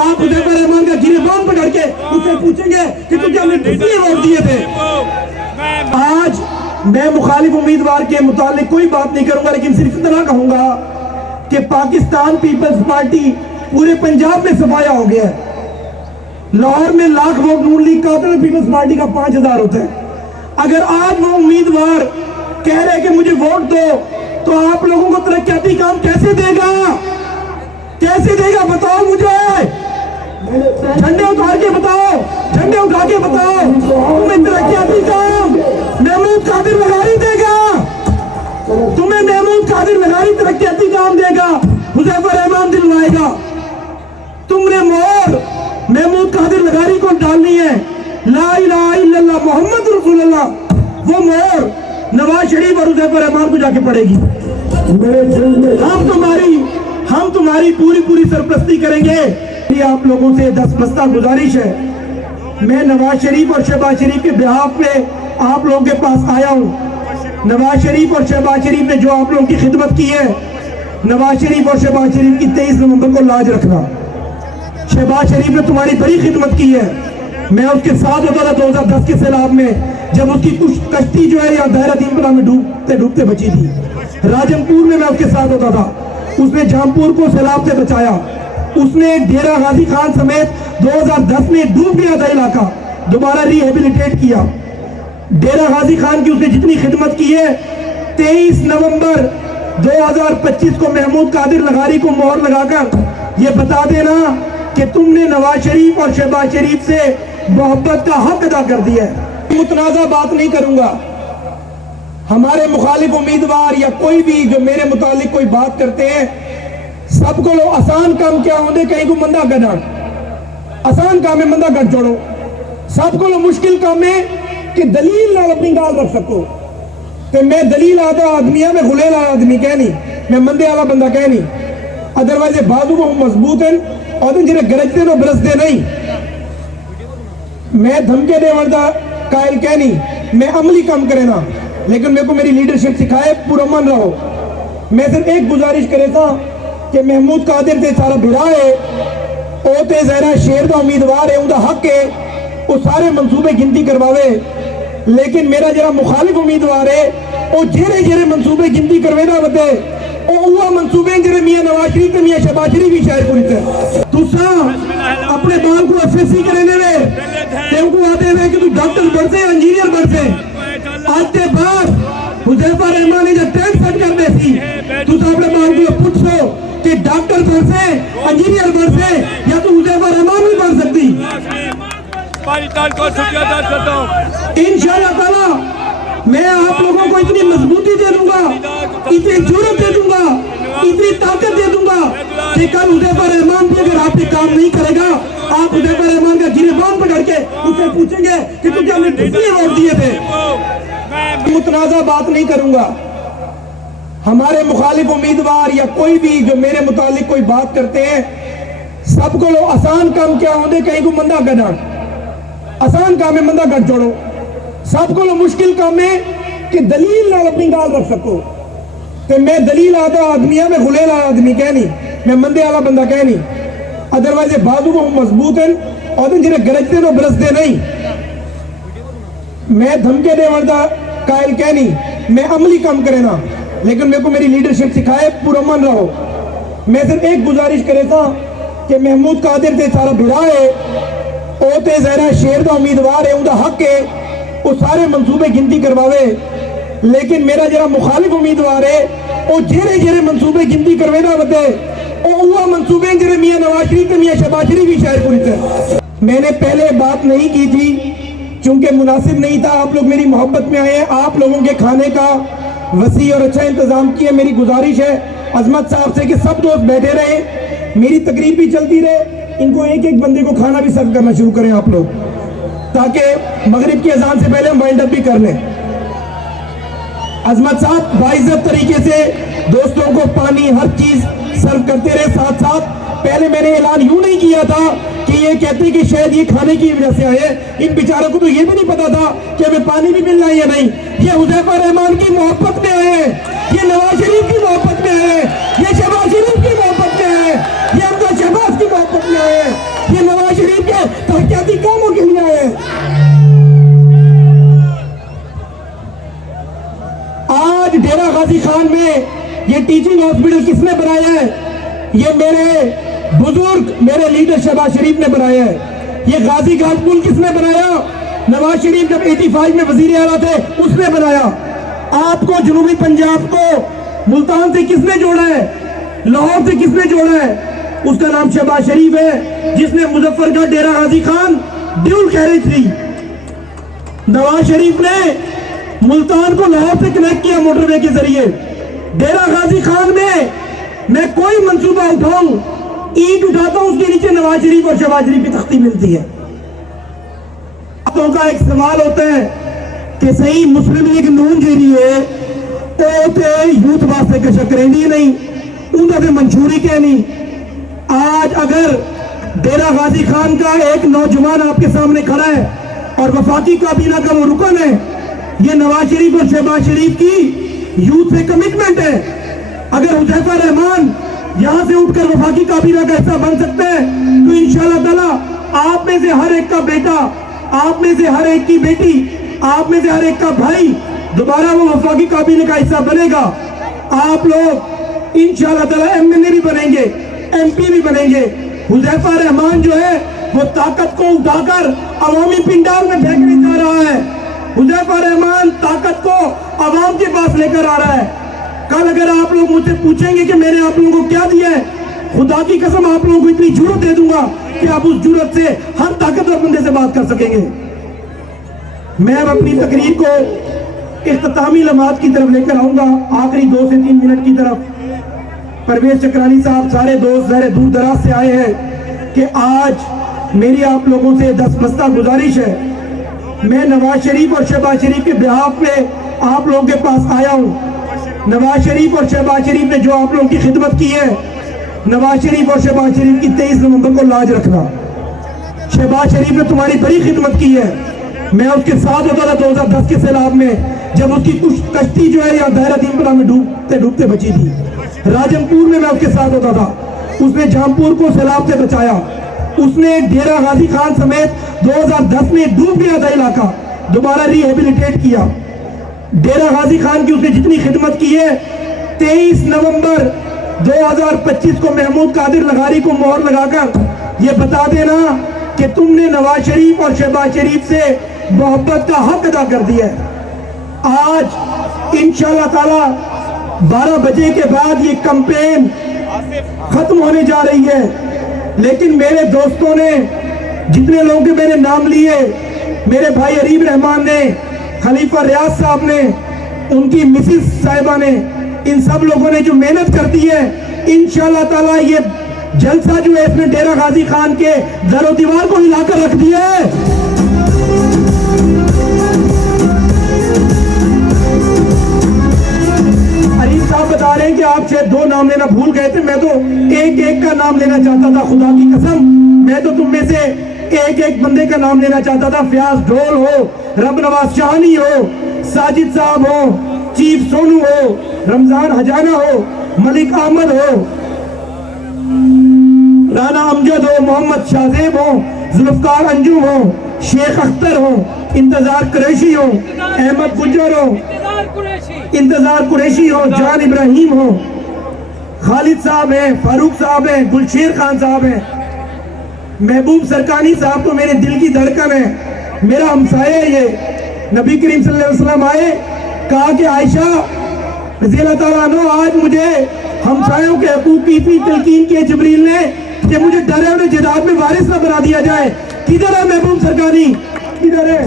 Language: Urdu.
آپ حذیفہ رحمان کا گریبان پکڑ کے اس سے پوچھیں گے کہ تجھے ہم نے کس لیے ووٹ دیے تھے۔ آج میں مخالف امیدوار کے متعلق کوئی بات نہیں کروں گا، لیکن صرف اتنا کہوں گا کہ پاکستان پیپلز پارٹی پورے پنجاب میں صفایا ہو گیا ہے۔ لاہور میں لاکھ ووٹ نون لیگ کا ہوتا ہے، پیپلز پارٹی کا 5000 ہوتا ہے۔ اگر آج وہ امیدوار کہہ رہے کہ مجھے ووٹ دو تو آپ لوگوں کو ترقیاتی کام کیسے دے گا؟ کیسے دے گا بتاؤ مجھے، جھنڈے اٹھا کے بتاؤ، جھنڈے اٹھا کے بتاؤ تمہیں ترقیاتی کام محمود قادر لغاری دے گا؟ تمہیں محمود قادر لغاری ترقیاتی کام دے گا؟ حذیفہ رحمان دلوائے گا؟ تم نے مہر محمود قادر لغاری کو ڈالنی ہے، لا الہ الا اللہ محمد رسول اللہ، وہ مہر نواز شریف اور حذیفہ رحمان کو جا کے پڑے گی۔ ہم تمہاری پوری سرپرستی کریں گے۔ یہ آپ لوگوں سے دستبستہ گزارش ہے، میں نواز شریف اور شہباز شریف کے بہاف پہ آپ لوگوں کے پاس آیا ہوں۔ نواز شریف اور شہباز شریف نے جو آپ لوگوں کی خدمت کی ہے، نواز شریف اور شہباز شریف کی 23 نومبر کو لاج رکھنا۔ شہباز شریف نے تمہاری بڑی خدمت کی ہے، میں اس کے ساتھ ہوتا تھا 2010 کے سیلاب میں، جب اس کی کشتی جو ہے یا دائرہ دین پورہ میں ڈوبتے بچی تھی۔ راجم پور میں اس کے ساتھ ہوتا تھا، اس نے جامپور کو سیلاب سے بچایا۔ اس نے ڈیرہ غازی خان سمیت 2010 میں ڈوب گیا تھا علاقہ، دوبارہ ری ہیبلیٹیٹ کیا۔ ڈیرہ غازی خان کی اس نے جتنی خدمت کی ہے، 23 نومبر 2025 کو محمود قادر لغاری کو مہر لگا کر یہ بتا دینا کہ تم نے نواز شریف اور شہباز شریف سے محبت کا حق ادا کر دیا ہے۔ متنازع بات نہیں کروں گا۔ ہمارے مخالف امیدوار یا کوئی بھی جو میرے متعلق کوئی بات کرتے ہیں، سب کو لو آسان کام کیا ہوندے کہیں کو مندہ گڑھا، آسان کام ہے مندہ گڑھ جوڑو، سب کو لو مشکل کام ہے کہ دلیل نہ اپنی گال رکھ سکو کہ میں دلیل آدھا آدمی ہے، میں غلیل آدمی کہہ نہیں، میں مندے والا بندہ کہہ نہیں، ادروائز بازو کو مضبوط ہیں اور جنہیں گرجتے نو برستے نہیں، میں دھمکے دے وردہ قائل کہہ نہیں، میں عملی کام کرے نا، لیکن میرے کو میری لیڈرشپ سکھائے پرامن رہو۔ میں صرف ایک گزارش کرے تھا کہ محمود قادر تے سارا بھرا ہے، او تے زہرہ شیر دا امیدوار ہے، ان دا حق ہے، وہ سارے منصوبے گنتی کرواوے، لیکن میرا جرا مخالف امیدوار ہے، وہ جیرے منصوبے گنتی کروے دا بتے، وہ منصوبے جرے میاں نواز شریف تے میاں شہباز شریف بھی شاید پوری تھے۔ تو سا اپنے بال کو FSC کرنے میں تے ان کو آتے ہیں کہ تو ڈاکٹر بڑھ سے انجینئر بڑھ سے آتے بعد حذیفہ رحمان نے جب ٹینک سٹ کر دے سی تو سا اپنے بال کو پوچھو کہ ڈاکٹر بڑھ سے انجینئر بڑھ سے یا تو حذیفہ رحمان بھی بڑھ سکتی۔ انشاءاللہ تعالیٰ میں آپ لوگوں کو اتنی مضبوطی دے دوں گا، اتنی جرأت دے دوں گا، اتنی طاقت دے دوں گا کہ کل حذیفہ رحمان بھی اگر آپ پہ کام نہیں کرے گا، آپ حذیفہ رحمان کا گریبان پکڑ کے اس سے پوچھیں گے کہ تجھے ہم نے کس لیے ووٹ دیے تھے۔ متنازع بات نہیں کروں گا۔ ہمارے مخالف امیدوار یا کوئی بھی جو میرے متعلق کوئی بات کرتے ہیں، سب کو لو آسان کام کیا ہوندے کہیں کو مندہ گڑھا، آسان کام ہے مندہ گڑھ جوڑو، سب کو لو مشکل کام ہے کہ دلیل نہ اپنی گال رکھ سکو کہ میں دلیل آدھا آدمی ہے، میں غلیل آدمی کہہ نہیں، میں مندے والا بندہ کہہ نہیں، ادروائز بازو کو مضبوط ہیں اور جنہیں گرجتے نو برستے نہیں، میں دھمکے دے وردہ قائل کہہ نہیں، میں عملی کام کرے نا، لیکن میرے کو میری لیڈرشپ سکھائے پرامن رہو۔ میں صرف ایک گزارش کرے تھا کہ محمود قادر تے سارا بھرا ہے، او تے زہرہ شیر دا امیدوار ہے، ان دا حق ہے، وہ سارے منصوبے گنتی کرواوے، لیکن میرا جرا مخالف امیدوار ہے، وہ جیرے منصوبے گنتی کروے دا بتے، وہ منصوبے جرے میاں نواز شریف تے میاں شہباز شریف بھی شاید پوری تھے۔ میں نے پہلے بات نہیں کی تھی چونکہ مناسب نہیں تھا، آپ لوگ میری محبت میں آئے ہیں، آپ لوگوں کے کھانے کا وسیع اور اچھا انتظام کیا، میری گزارش ہے عظمت صاحب سے کہ سب دوست بیٹھے رہے، میری تقریب بھی چلتی رہے، ان کو ایک بندے کو کھانا بھی سرو کرنا شروع کریں آپ لوگ، تاکہ مغرب کی اذان سے پہلے ہم وائنڈ اپ بھی کر لیں۔ عظمت صاحب باعزت طریقے سے دوستوں کو پانی ہر چیز سرو کرتے رہے، ساتھ ساتھ پہلے میں نے اعلان یوں نہیں کیا تھا کہ یہ کہتے کہ شاید یہ کھانے کی وجہ سے آئے، ان بیچاروں کو تو یہ بھی نہیں پتا تھا کہ ہمیں پانی بھی ملنا ہے یا نہیں، یہ حذیفہ رحمان کی محبت میں آئے ہیں، یہ نواز شریف کی محبت میں آئے ہیں، یہ شہباز شریف کی محبت میں آئے ہیں، یہ عبد الشہباز کی محبت میں آئے ہیں۔ یہ نواز شریف کے ترقیاتی کاموں کے لیے آئے ہیں۔ آج ڈیرہ غازی خان میں یہ ٹیچنگ ہاسپٹل کس نے بنایا ہے؟ یہ میرے بزرگ، میرے لیڈر شہباز شریف نے بنایا ہے۔ یہ غازی گھاٹ پل کس نے بنایا؟ نواز شریف جب 85 میں وزیر اعلیٰ تھے اس نے بنایا۔ آپ کو جنوبی پنجاب کو ملتان سے کس نے جوڑا ہے؟ لاہور سے کس نے جوڑا ہے؟ اس کا نام شہباز شریف ہے، جس نے مظفر گڑھ ڈیرہ غازی خان ڈیول کیریج تھی۔ نواز شریف نے ملتان کو لاہور سے کنیکٹ کیا موٹر وے کے ذریعے۔ ڈیرہ غازی خان میں کوئی منصوبہ اٹھاؤں، اینٹ اٹھاتا ہوں، اس کے نیچے نواز شریف اور شہباز شریف کی تختی ملتی ہے۔ کا ایک سوال ہوتا ہے کہ صحیح مسلم لیگ نون جی لیے یوتھ واسطے کچھ کرینی نہیں، انہوں نے منشوری کہنی۔ آج اگر ڈیرہ غازی خان کا ایک نوجوان آپ کے سامنے کھڑا ہے اور وفاقی کابینہ کا وہ رکن ہے، یہ نواز شریف اور شہباز شریف کی یوتھ سے کمٹمنٹ ہے۔ اگر حذیفہ رحمان یہاں سے اٹھ کر وفاقی کابینہ کا حصہ بن سکتے ہیں تو انشاءاللہ تعالی آپ میں سے ہر ایک کا بیٹا، آپ میں سے ہر ایک کی بیٹی، آپ میں سے ہر ایک کا بھائی دوبارہ وہ وفاقی کابینہ کا حصہ بنے گا۔ آپ لوگ انشاءاللہ تعالی ایم این اے بھی بنیں گے، ایم پی بھی بنیں گے۔ حذیفہ رحمان جو ہے وہ طاقت کو اٹھا کر عوامی پنڈال میں پھینکنے جا رہا ہے۔ حذیفہ رحمان طاقت کو عوام کے پاس لے کر آ رہا ہے۔ کل اگر آپ لوگ مجھ سے پوچھیں گے کہ میں نے آپ لوگوں کو کیا دیا ہے، خدا کی قسم آپ لوگوں کو اتنی جرأت دے دوں گا کہ آپ اس جرأت سے ہر طاقتور بندے سے بات کر سکیں گے۔ میں اب اپنی تقریر کو اختتامی لمحات کی طرف لے کر آؤں گا، آخری 2 سے 3 منٹ کی طرف۔ پرویز چکرانی صاحب سارے دوست ظاہر دور دراز سے آئے ہیں کہ آج میری آپ لوگوں سے دستبستہ گزارش ہے، میں نواز شریف اور شہباز شریف کے بہاف میں آپ لوگوں کے پاس آیا ہوں۔ نواز شریف اور شہباز شریف نے جو آپ لوگوں کی خدمت کی ہے، نواز شریف اور شہباز شریف کی 23 نومبر کو لاج رکھنا۔ شہباز شریف نے تمہاری بڑی خدمت کی ہے، میں اس کے ساتھ ہوتا تھا 2010 کے سیلاب میں، جب اس کی کشتی جو ہے یہاں دائرہ دین پورہ میں ڈوبتے بچی تھی۔ راجم پور میں اس کے ساتھ ہوتا تھا، اس نے جامپور کو سیلاب سے بچایا۔ اس نے ڈیرہ غازی خان سمیت 2010 میں ڈوب گیا تھا علاقہ، دوبارہ ری ہیبلیٹیٹ کیا۔ ڈیرہ غازی خان کی اس نے جتنی خدمت کی ہے، 23 نومبر 2025 کو محمود قادر لغاری کو مہر لگا کر یہ بتا دینا کہ تم نے نواز شریف اور شہباز شریف سے محبت کا حق ادا کر دیا ہے۔ آج انشاءاللہ تعالی 12 بجے کے بعد یہ کمپین ختم ہونے جا رہی ہے، لیکن میرے دوستوں نے جتنے لوگوں کے میں نے نام لیے، میرے بھائی عریب رحمان نے، خلیفہ ریاض صاحب نے، ان کی مسز صاحبہ نے، ان سب لوگوں نے جو محنت کرتی ہے، انشاءاللہ تعالی یہ جلسہ جو ہے اس نے ڈیرہ غازی خان کے در و دیوار کو ہلا کر رکھ دیا ہے۔ عریب صاحب بتا رہے ہیں کہ آپ شاید 2 نام لینا بھول گئے تھے، میں تو ایک کا نام لینا چاہتا تھا، خدا کی قسم میں تو تم میں سے ایک بندے کا نام لینا چاہتا تھا۔ فیاض ڈھول ہو، رب نواز شاہنی ہو، ساجد صاحب ہو، چیف سونو ہو، رمضان حجانہ ہو، ملک احمد ہو، رانا امجد ہو، محمد شاہزیب ہو، ذوالفقار انجم ہو، شیخ اختر ہو، انتظار قریشی ہو، احمد گجر ہو، انتظار قریشی ہو، جان ابراہیم ہو، خالد صاحب ہیں، فاروق صاحب ہیں، گلشیر خان صاحب ہیں، محبوب سرکانی صاحب تو میرے دل کی دھڑکن ہے، میرا ہمسایہ ہے یہ۔ نبی کریم صلی اللہ علیہ وسلم آئے، کہا کہ عائشہ رضی اللہ تعالیٰ عنہ آج مجھے ہمسایوں کے حقوق کی اتنی تلقین کی جبریل نے کہ مجھے ڈر ہے انہیں جداد میں وارث نہ بنا دیا جائے۔ کدھر ہے محبوب سرکانی، کدھر ہے؟